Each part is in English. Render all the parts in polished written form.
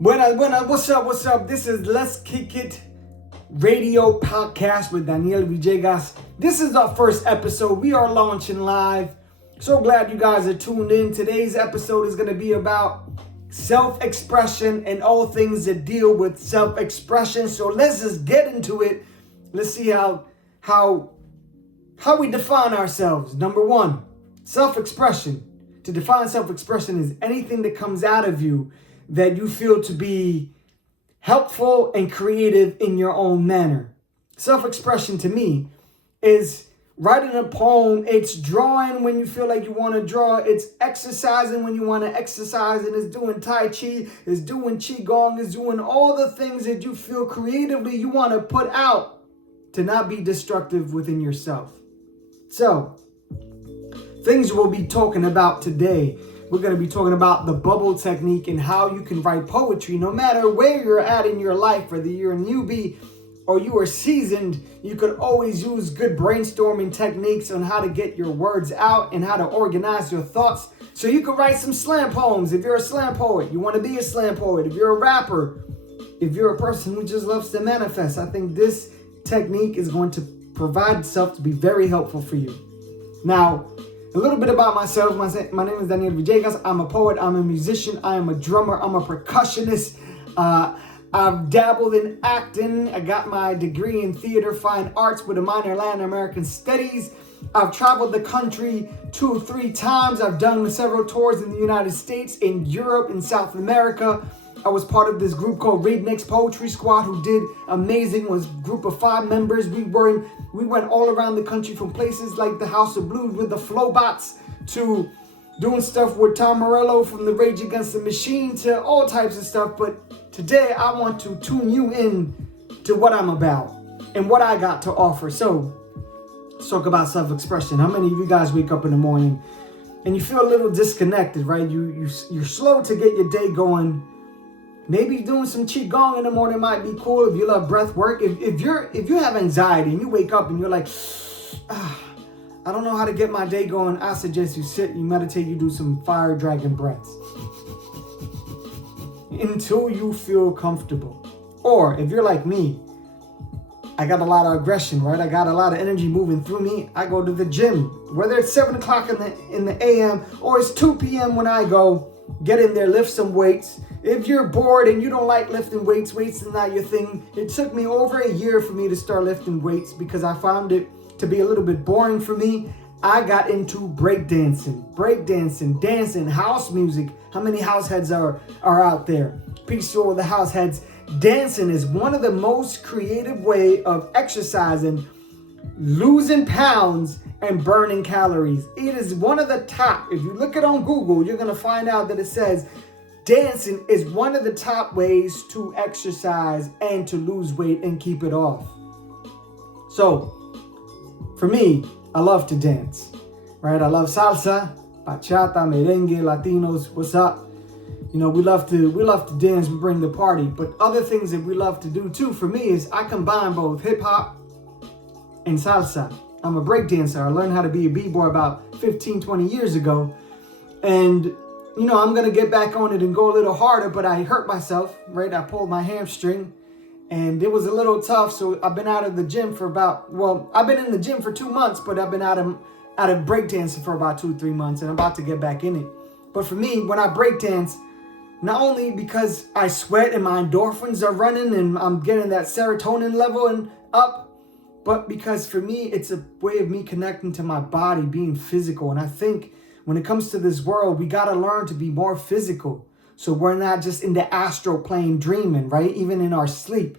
Buenas, buenas, what's up? This is Let's Kick It Radio Podcast with Daniel Villegas. This is our first episode. We are launching live. So glad you guys are tuned in. Today's episode is going to be about self-expression and all things that deal with self-expression. So let's just get into it. Let's see how we define ourselves. Number one, self-expression. To define self-expression is anything that comes out of you that you feel to be helpful and creative in your own manner. Self-expression to me is writing a poem. It's drawing when you feel like you want to draw. It's exercising when you want to exercise. And it's doing Tai Chi. It's doing Qigong. It's doing all the things that you feel creatively you want to put out to not be destructive within yourself. So, things we'll be talking about today. We're going to be talking about the bubble technique and how you can write poetry no matter where you're at in your life, whether you're a newbie or you are seasoned. You could always use good brainstorming techniques on how to get your words out and how to organize your thoughts. So you can write some slam poems if you're a slam poet. You want to be a slam poet. If you're a rapper, if you're a person who just loves to manifest, I think this technique is going to provide itself to be very helpful for you. Now, a little bit about myself. My name is Daniel Villegas. I'm a poet. I'm a musician. I am a drummer. I'm a percussionist. I've dabbled in acting. I got my degree in theater, fine arts with a minor in Latin American studies. I've traveled the country 2 or 3 times. I've done several tours in the United States, in Europe, in South America. I was part of this group called Redneck's Poetry Squad who did amazing. It was a group of 5 members. We went all around the country from places like the House of Blues with the Flowbots to doing stuff with Tom Morello from the Rage Against the Machine to all types of stuff. But today I want to tune you in to what I'm about and what I got to offer. So let's talk about self-expression. How many of you guys wake up in the morning and you feel a little disconnected, right? You're slow to get your day going. Maybe doing some Qigong in the morning might be cool if you love breath work. If you have anxiety and you wake up and you're like, I don't know how to get my day going, I suggest you sit, you meditate, you do some fire dragon breaths until you feel comfortable. Or if you're like me, I got a lot of aggression, right? I got a lot of energy moving through me. I go to the gym, whether it's 7 o'clock in the a.m. or it's 2 p.m. when I go, get in there, lift some weights. If you're bored and you don't like lifting weights is not your thing. It took me over a year for me to start lifting weights because I found it to be a little bit boring for me. I got into breakdancing, dancing, house music. How many house heads are out there? Peace to all the house heads. Dancing is one of the most creative way of exercising, losing pounds, and burning calories. It is one of the top. If you look it on Google, you're going to find out that it says dancing is one of the top ways to exercise and to lose weight and keep it off. So, for me, I love to dance, right? I love salsa, bachata, merengue, Latinos. What's up? You know, we love to dance. We bring the party. But other things that we love to do too, for me, is I combine both hip hop and salsa. I'm a break dancer. I learned how to be a b-boy about 15, 20 years ago. And you know, I'm going to get back on it and go a little harder, but I hurt myself, right? I pulled my hamstring and it was a little tough. So I've been out of the gym for I've been in the gym for 2 months, but I've been out of breakdancing for about 2 or 3 months and I'm about to get back in it. But for me, when I breakdance, not only because I sweat and my endorphins are running and I'm getting that serotonin level and up, but because for me, it's a way of me connecting to my body, being physical. And I think when it comes to this world, we got to learn to be more physical. So we're not just in the astral plane dreaming, right? Even in our sleep.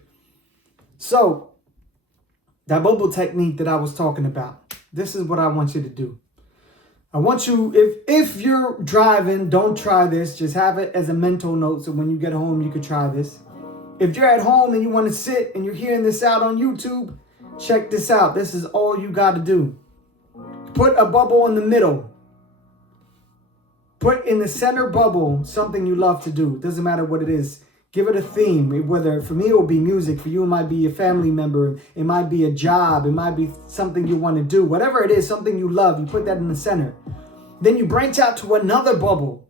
So that bubble technique that I was talking about, this is what I want you to do. I want you, if you're driving, don't try this. Just have it as a mental note. So when you get home, you could try this. If you're at home and you want to sit and you're hearing this out on YouTube, check this out. This is all you got to do. Put a bubble in the middle. Put in the center bubble something you love to do. It doesn't matter what it is. Give it a theme. Whether for me it will be music. For you it might be a family member. It might be a job. It might be something you want to do. Whatever it is, something you love. You put that in the center. Then you branch out to another bubble.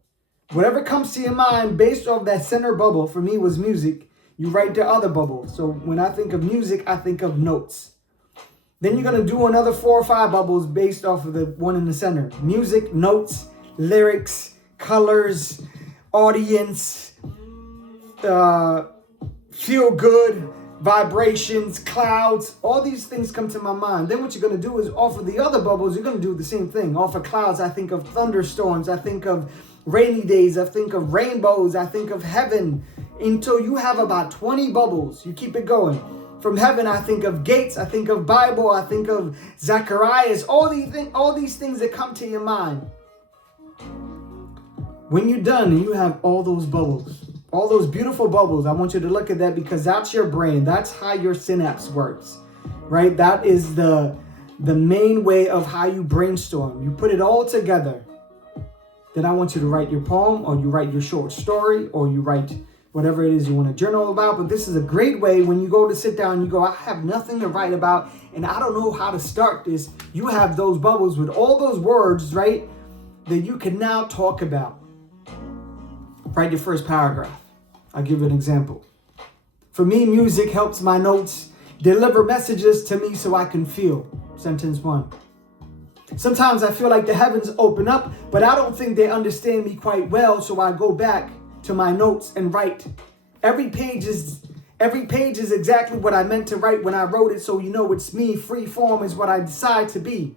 Whatever comes to your mind based off that center bubble, for me was music, you write the other bubble. So when I think of music, I think of notes. Then you're going to do another 4 or 5 bubbles based off of the one in the center. Music, notes, lyrics, colors, audience, feel good, vibrations, clouds, all these things come to my mind. Then what you're going to do is off of the other bubbles, you're going to do the same thing. Off of clouds, I think of thunderstorms, I think of rainy days, I think of rainbows, I think of heaven, until you have about 20 bubbles. You keep it going. From heaven, I think of gates, I think of Bible, I think of Zacharias, all these things that come to your mind. When you're done and you have all those bubbles, all those beautiful bubbles, I want you to look at that, because that's your brain. That's how your synapse works, right? That is the main way of how you brainstorm. You put it all together. Then I want you to write your poem, or you write your short story, or you write whatever it is you want to journal about. But this is a great way when you go to sit down and you go, I have nothing to write about and I don't know how to start this. You have those bubbles with all those words, right, that you can now talk about. Write your first paragraph. I'll give you an example. For me, music helps my notes deliver messages to me so I can feel. Sentence 1. Sometimes I feel like the heavens open up, but I don't think they understand me quite well, so I go back to my notes and write. Every page is exactly what I meant to write when I wrote it, so you know it's me. Free form is what I decide to be,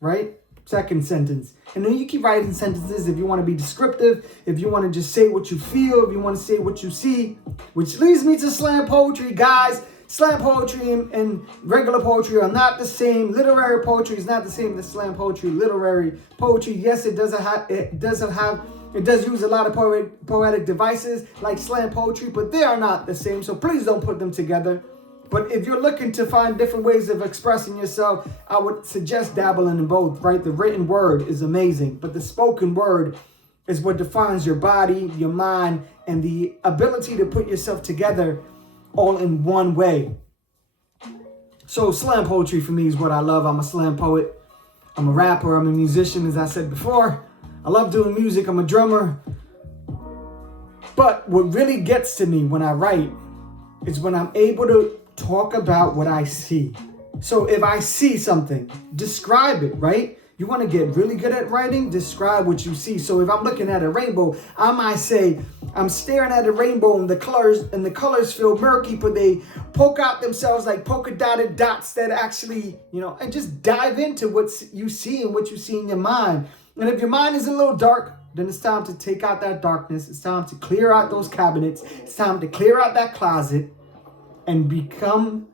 right? Second sentence. And then you keep writing sentences if you want to be descriptive, if you want to just say what you feel, if you want to say what you see, which leads me to slam poetry, guys. Slam poetry and regular poetry are not the same. Literary poetry is not the same as slam poetry. Literary poetry, yes, it does use a lot of poetic devices like slam poetry, but they are not the same. So please don't put them together. But if you're looking to find different ways of expressing yourself, I would suggest dabbling in both, right? The written word is amazing, but the spoken word is what defines your body, your mind, and the ability to put yourself together all in one way. So slam poetry for me is what I love. I'm a slam poet. I'm a rapper. I'm a musician, as I said before. I love doing music. I'm a drummer. But what really gets to me when I write is when I'm able to talk about what I see. So if I see something, describe it, right? You want to get really good at writing? Describe what you see. So if I'm looking at a rainbow, I might say, I'm staring at a rainbow and the colors feel murky, but they poke out themselves like polka dotted dots that actually, and just dive into what you see and what you see in your mind. And if your mind is a little dark, then it's time to take out that darkness. It's time to clear out those cabinets. It's time to clear out that closet and become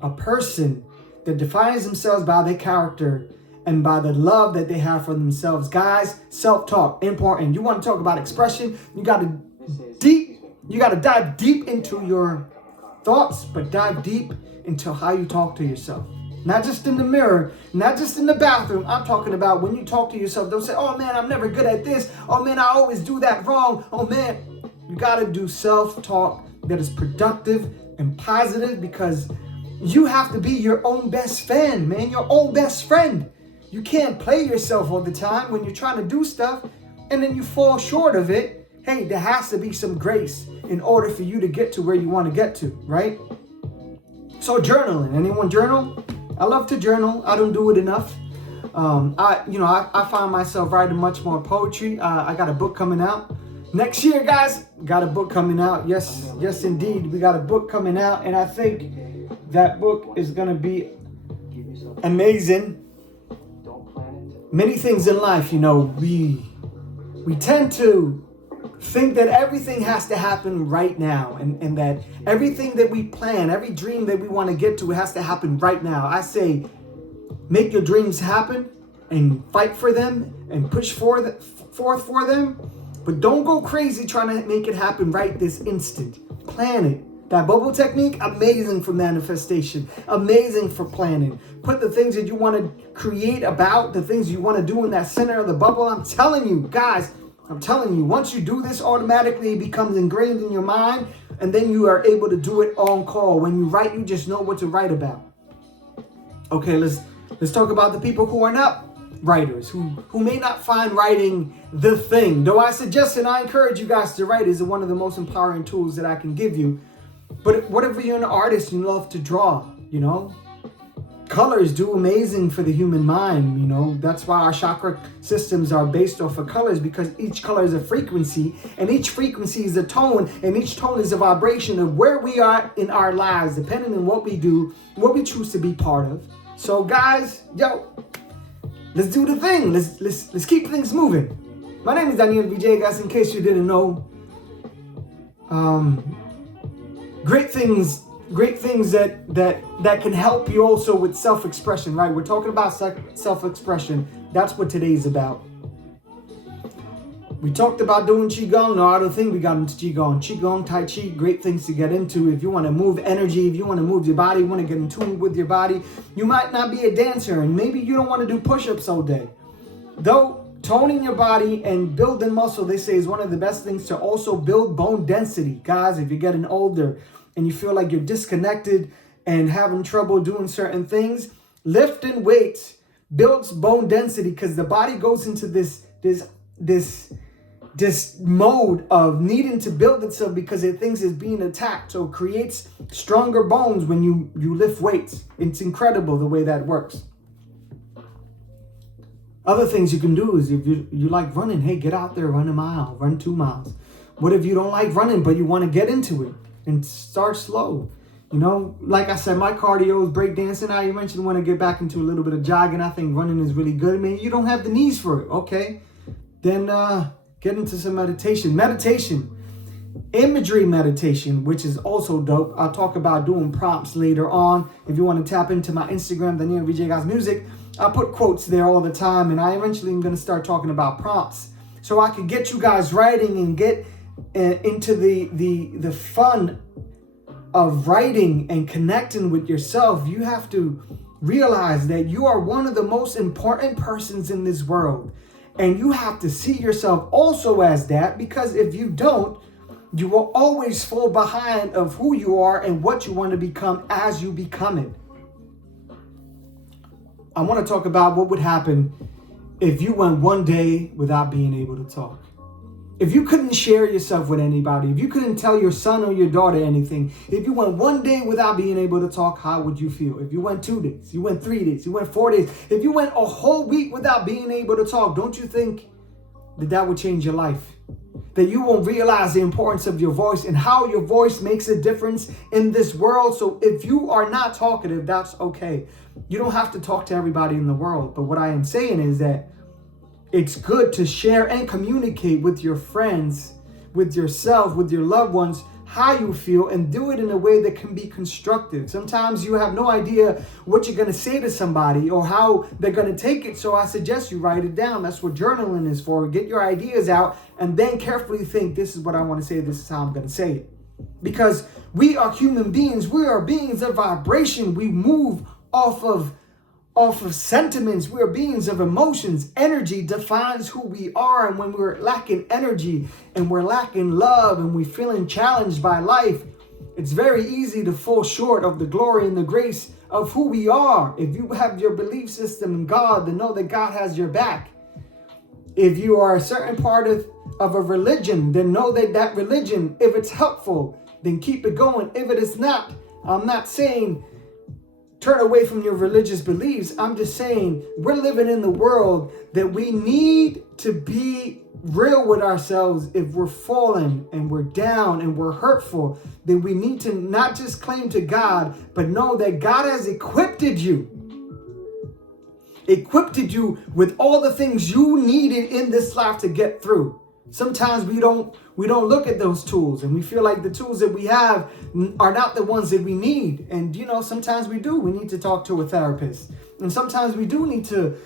a person that defines themselves by their character and by the love that they have for themselves. Guys, self-talk, important. You want to talk about expression, you got to dive deep into your thoughts, but dive deep into how you talk to yourself. Not just in the mirror, not just in the bathroom. I'm talking about when you talk to yourself. Don't say, oh man, I'm never good at this. Oh man, I always do that wrong. Oh man, you got to do self-talk that is productive and positive, because you have to be your own best friend, man, your own best friend. You can't play yourself all the time when you're trying to do stuff and then you fall short of it. Hey, there has to be some grace in order for you to get to where you want to get to, right? So journaling. Anyone journal? I love to journal. I don't do it enough. I find myself writing much more poetry. I got a book coming out next year, guys. Got a book coming out. Yes, indeed. We got a book coming out, and I think that book is going to be amazing. Many things in life, we tend to think that everything has to happen right now, and that everything that we plan, every dream that we want to get to, has to happen right now. I say, make your dreams happen and fight for them and push forth for them, but don't go crazy trying to make it happen right this instant. Plan it. That bubble technique, amazing for manifestation, amazing for planning. Put the things that you want to create about, the things you want to do in that center of the bubble. I'm telling you, guys, once you do this, automatically it becomes ingrained in your mind, and then you are able to do it on call. When you write, you just know what to write about. Okay, let's talk about the people who are not writers who may not find writing the thing. Though I suggest and I encourage you guys to write is one of the most empowering tools that I can give you. But whatever you're an artist, you love to draw, you know. Colors do amazing for the human mind, you know. That's why our chakra systems are based off of colors, because each color is a frequency, and each frequency is a tone, and each tone is a vibration of where we are in our lives, depending on what we do, what we choose to be part of. So guys, yo, let's do the thing. Let's keep things moving. My name is Daniel Villegas, in case you didn't know. Great things that can help you also with self-expression, right? We're talking about self-expression. That's what today's about. We talked about doing Qigong. No, I don't think we got into Qigong. Qigong, Tai Chi, great things to get into. If you want to move energy, if you want to move your body, you want to get in tune with your body. You might not be a dancer, and maybe you don't want to do push-ups all day. Though, toning your body and building muscle, they say, is one of the best things to also build bone density. Guys, if you're getting older and you feel like you're disconnected and having trouble doing certain things, lifting weights builds bone density, because the body goes into this mode of needing to build itself because it thinks it's being attacked. So it creates stronger bones when you lift weights. It's incredible the way that works. Other things you can do is, if you like running, hey, get out there, run a mile, run 2 miles. What if you don't like running, but you want to get into it? And start slow. You know, like I said, my cardio is breakdancing. I eventually want to get back into a little bit of jogging. I think running is really good. I mean, you don't have the knees for it. Okay. Then get into some meditation. Imagery meditation, which is also dope. I'll talk about doing prompts later on. If you want to tap into my Instagram, Daniel Villegas Music, I put quotes there all the time. And I eventually am going to start talking about prompts, so I could get you guys writing and get into the fun of writing and connecting with yourself. You have to realize that you are one of the most important persons in this world, and you have to see yourself also as that, because if you don't, you will always fall behind of who you are and what you want to become as you become it. I want to talk about what would happen if you went one day without being able to talk. If you couldn't share yourself with anybody, if you couldn't tell your son or your daughter anything, if you went one day without being able to talk, how would you feel? If you went 2 days, you went 3 days, you went 4 days, if you went a whole week without being able to talk, don't you think that would change your life? That you won't realize the importance of your voice and how your voice makes a difference in this world. So if you are not talkative, that's okay. You don't have to talk to everybody in the world. But what I am saying is that it's good to share and communicate with your friends, with yourself, with your loved ones, how you feel, and do it in a way that can be constructive. Sometimes you have no idea what you're going to say to somebody or how they're going to take it. So I suggest you write it down. That's what journaling is for. Get your ideas out and then carefully think, this is what I want to say. This is how I'm going to say it. Because we are human beings. We are beings of vibration. We move off of sentiments. We are beings of emotions. Energy defines who we are. And when we're lacking energy and we're lacking love and we're feeling challenged by life, it's very easy to fall short of the glory and the grace of who we are. If you have your belief system in God, then know that God has your back. If you are a certain part of a religion, then know that that religion, if it's helpful, then keep it going. If it is not, I'm not saying turn away from your religious beliefs. I'm just saying we're living in the world that we need to be real with ourselves. If we're fallen and we're down and we're hurtful, then we need to not just claim to God, but know that God has equipped you with all the things you needed in this life to get through. Sometimes we don't look at those tools, and we feel like the tools that we have are not the ones that we need. And sometimes we do. We need to talk to a therapist, and sometimes we do need to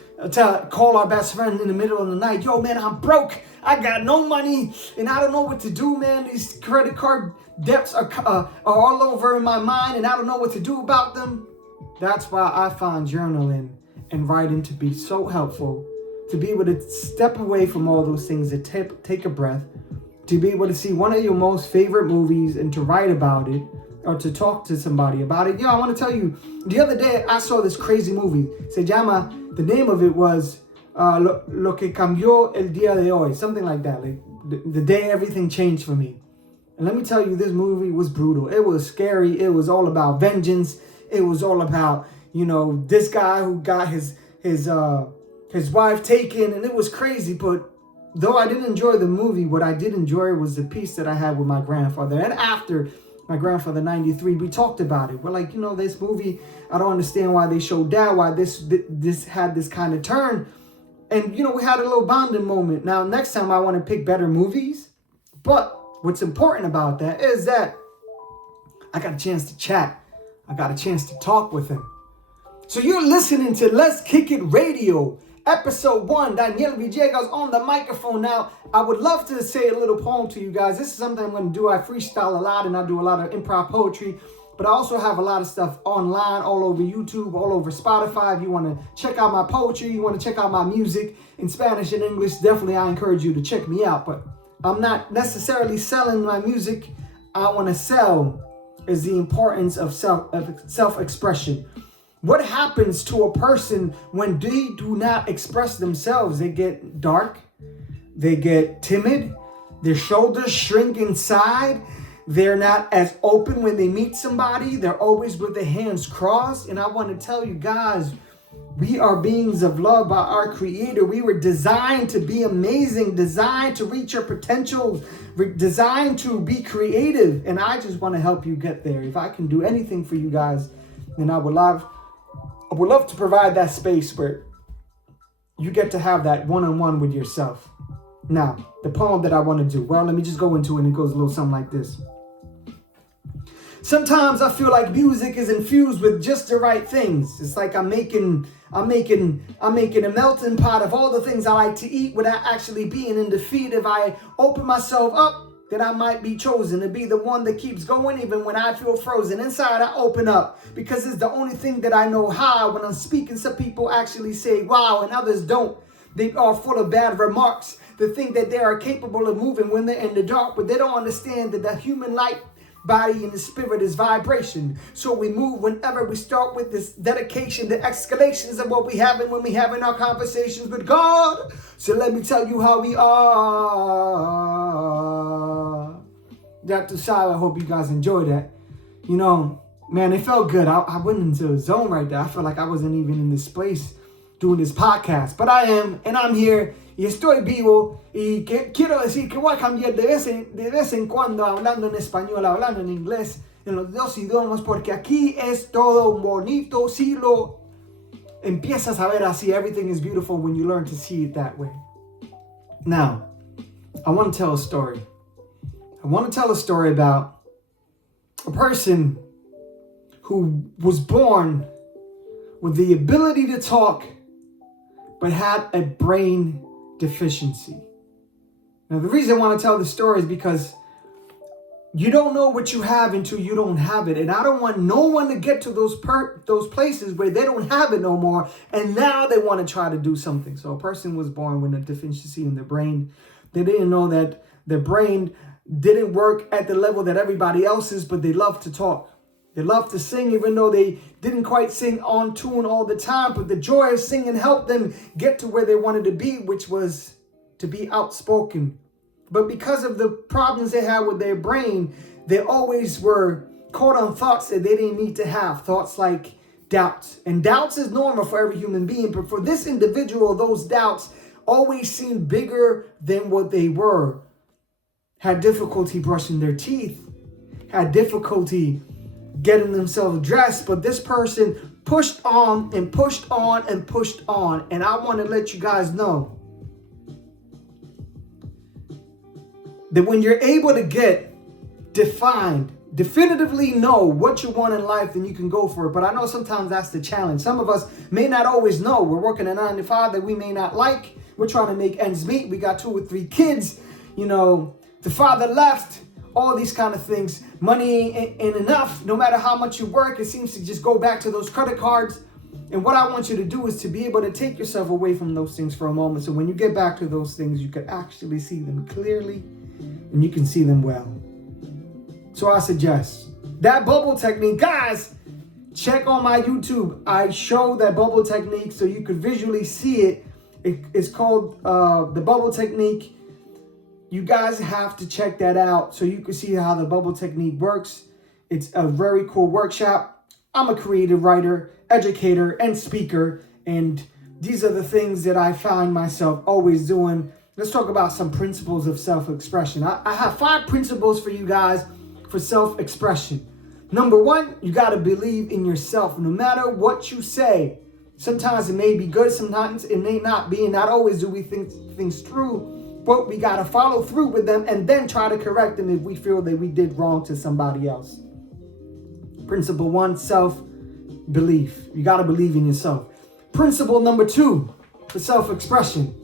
call our best friend in the middle of the night. Yo, man, I'm broke. I got no money, and I don't know what to do, man. These credit card debts are all over in my mind, and I don't know what to do about them. That's why I find journaling and writing to be so helpful. To be able to step away from all those things, and take a breath, to be able to see one of your most favorite movies and to write about it, or to talk to somebody about it. I want to tell you, the other day I saw this crazy movie. The name of it was lo que cambió el día de hoy, something like that, like the day everything changed for me. And let me tell you, this movie was brutal. It was scary. It was all about vengeance. It was all about, this guy who got his wife taken, and it was crazy. But though I didn't enjoy the movie, what I did enjoy was the peace that I had with my grandfather. And after my grandfather, 93, we talked about it. We're like, this movie, I don't understand why they showed that, why this had this kind of turn. And, we had a little bonding moment. Now, next time I want to pick better movies. But what's important about that is that I got a chance to chat. I got a chance to talk with him. So you're listening to Let's Kick It Radio, Episode 1, Daniel Villegas on the microphone. Now, I would love to say a little poem to you guys. This is something I'm going to do. I freestyle a lot and I do a lot of improv poetry. But I also have a lot of stuff online, all over YouTube, all over Spotify. If you want to check out my poetry, you want to check out my music in Spanish and English, definitely I encourage you to check me out. But I'm not necessarily selling my music. I want to sell is the importance of self-expression. What happens to a person when they do not express themselves? They get dark. They get timid. Their shoulders shrink inside. They're not as open when they meet somebody. They're always with their hands crossed. And I want to tell you guys, we are beings of love by our Creator. We were designed to be amazing, designed to reach your potential, designed to be creative. And I just want to help you get there. If I can do anything for you guys, then I would love to provide that space where you get to have that one-on-one with yourself. Now, the poem that I want to do, well, let me just go into it, and it goes a little something like this. Sometimes I feel like music is infused with just the right things. It's like I'm making a melting pot of all the things I like to eat without actually being in defeat. If I open myself up, then I might be chosen to be the one that keeps going even when I feel frozen. Inside, I open up because it's the only thing that I know how. When I'm speaking, some people actually say, wow, and others don't. They are full of bad remarks. They think that they are capable of moving when they're in the dark, but they don't understand that the human light body and the spirit is vibration. So we move whenever we start with this dedication, the escalations of what we have and when we having our conversations with God. So let me tell you how we are. Dr. Sal, I hope you guys enjoyed that. Man, it felt good. I went into a zone right there. I felt like I wasn't even in this place doing this podcast, but I am, and I'm here. Y estoy vivo, y quiero decir que voy a cambiar de vez en cuando hablando en español, hablando en inglés, en los dos idiomas, porque aquí es todo bonito. Si lo empiezas a ver así, everything is beautiful when you learn to see it that way. Now, I want to tell a story. I want to tell a story about a person who was born with the ability to talk, but had a brain deficiency. Now, the reason I want to tell this story is because you don't know what you have until you don't have it. And I don't want no one to get to those places where they don't have it no more, and now they want to try to do something. So a person was born with a deficiency in their brain. They didn't know that their brain didn't work at the level that everybody else's, but they love to talk. They love to sing, even though they didn't quite sing on tune all the time. But the joy of singing helped them get to where they wanted to be, which was to be outspoken. But because of the problems they had with their brain, they always were caught on thoughts that they didn't need to have. Thoughts like doubts. And doubts is normal for every human being. But for this individual, those doubts always seemed bigger than what they were. Had difficulty brushing their teeth. Had difficulty getting themselves dressed, but this person pushed on and pushed on and pushed on. And I want to let you guys know that when you're able to get definitively know what you want in life, then you can go for it. But I know sometimes that's the challenge. Some of us may not always know. We're working a 9 to 5 that we may not like. We're trying to make ends meet. We got 2 or 3 kids. The father left. All these kind of things. Money ain't enough. No matter how much you work, it seems to just go back to those credit cards. And what I want you to do is to be able to take yourself away from those things for a moment. So when you get back to those things, you can actually see them clearly and you can see them well. So I suggest that bubble technique. Guys, check on my YouTube. I show that bubble technique so you could visually see it. It's called the bubble technique. You guys have to check that out so you can see how the bubble technique works. It's a very cool workshop. I'm a creative writer, educator, and speaker, and these are the things that I find myself always doing. Let's talk about some principles of self-expression. I have 5 principles for you guys for self-expression. Number 1, you got to believe in yourself no matter what you say. Sometimes it may be good, sometimes it may not be, and not always do we think things through. But we got to follow through with them and then try to correct them if we feel that we did wrong to somebody else. Principle 1, self-belief. You got to believe in yourself. Principle number 2 for self-expression.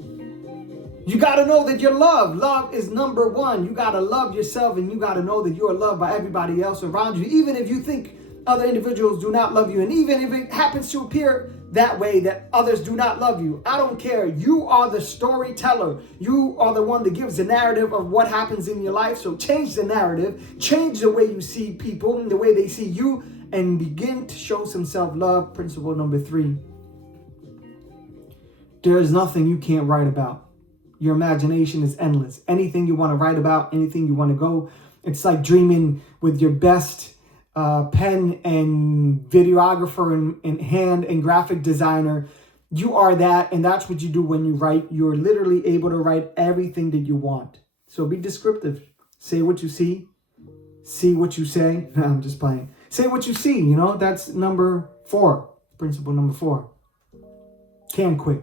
You got to know that you're loved. Love is number 1. You got to love yourself, and you got to know that you are loved by everybody else around you, even if you think other individuals do not love you, and even if it happens to appear that way, that others do not love you. I don't care. You are the storyteller. You are the one that gives the narrative of what happens in your life. So change the narrative, change the way you see people and the way they see you, and begin to show some self-love. Principle number 3. There is nothing you can't write about. Your imagination is endless. Anything you want to write about, anything you want to go. It's like dreaming with your best pen and videographer and hand and graphic designer. You are that, and that's what you do when you write. You're literally able to write everything that you want. So be descriptive. Say what you see what you say. I'm just playing. Say what you see, that's number 4. Principle number 4. Can't quit.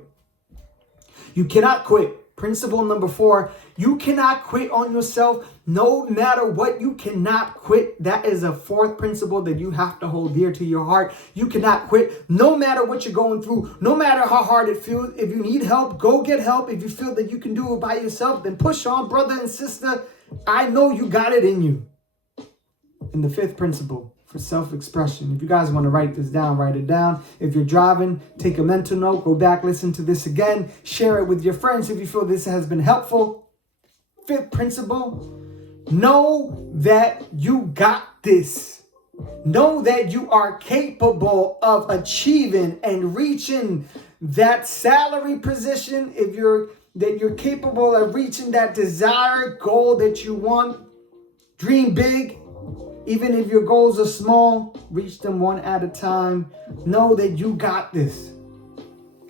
You cannot quit. Principle number 4, you cannot quit on yourself no matter what. You cannot quit. That is a 4th principle that you have to hold dear to your heart. You cannot quit no matter what you're going through, no matter how hard it feels. If you need help, go get help. If you feel that you can do it by yourself, then push on, brother and sister. I know you got it in you. And the 5th principle for self-expression. If you guys want to write this down, write it down. If you're driving, take a mental note, go back, listen to this again, share it with your friends if you feel this has been helpful. 5th principle, know that you got this. Know that you are capable of achieving and reaching that salary position. If you're capable of reaching that desired goal that you want, dream big. Even if your goals are small, reach them one at a time. Know that you got this.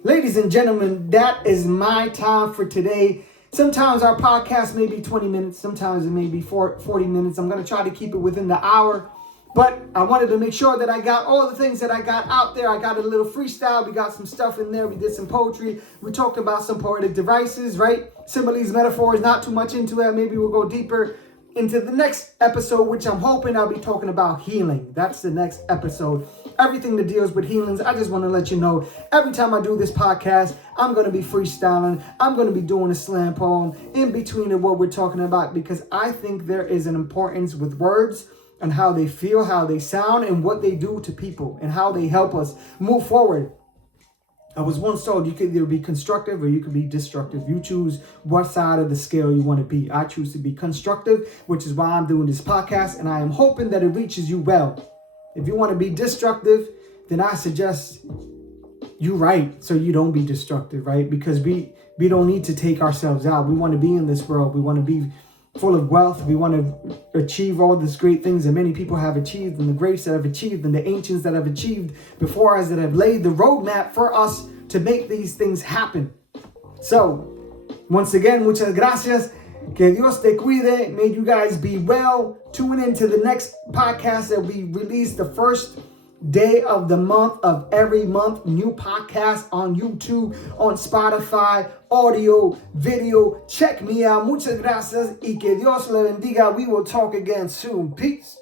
Ladies and gentlemen, that is my time for today. Sometimes our podcast may be 20 minutes. Sometimes it may be 40 minutes. I'm going to try to keep it within the hour. But I wanted to make sure that I got all the things that I got out there. I got a little freestyle. We got some stuff in there. We did some poetry. We talked about some poetic devices, right? Similes, metaphors, not too much into it. Maybe we'll go deeper into the next episode, which I'm hoping I'll be talking about healing. That's the next episode. Everything that deals with healings. I just want to let you know, every time I do this podcast, I'm going to be freestyling. I'm going to be doing a slam poem in between of what we're talking about, because I think there is an importance with words and how they feel, how they sound, and what they do to people and how they help us move forward. I was once told you could either be constructive or you could be destructive. You choose what side of the scale you want to be. I choose to be constructive, which is why I'm doing this podcast, and I am hoping that it reaches you well. If you want to be destructive, then I suggest you write so you don't be destructive, right? Because we don't need to take ourselves out. We want to be in this world. We want to be full of wealth. We want to achieve all these great things that many people have achieved, and the greats that have achieved, and the ancients that have achieved before us, that have laid the roadmap for us to make these things happen. So, once again, muchas gracias. Que Dios te cuide. May you guys be well. Tune in to the next podcast that we release the first day of the month of every month. New podcast on YouTube, on Spotify, audio, video. Check me out. Muchas gracias y que Dios le bendiga. We will talk again soon. Peace.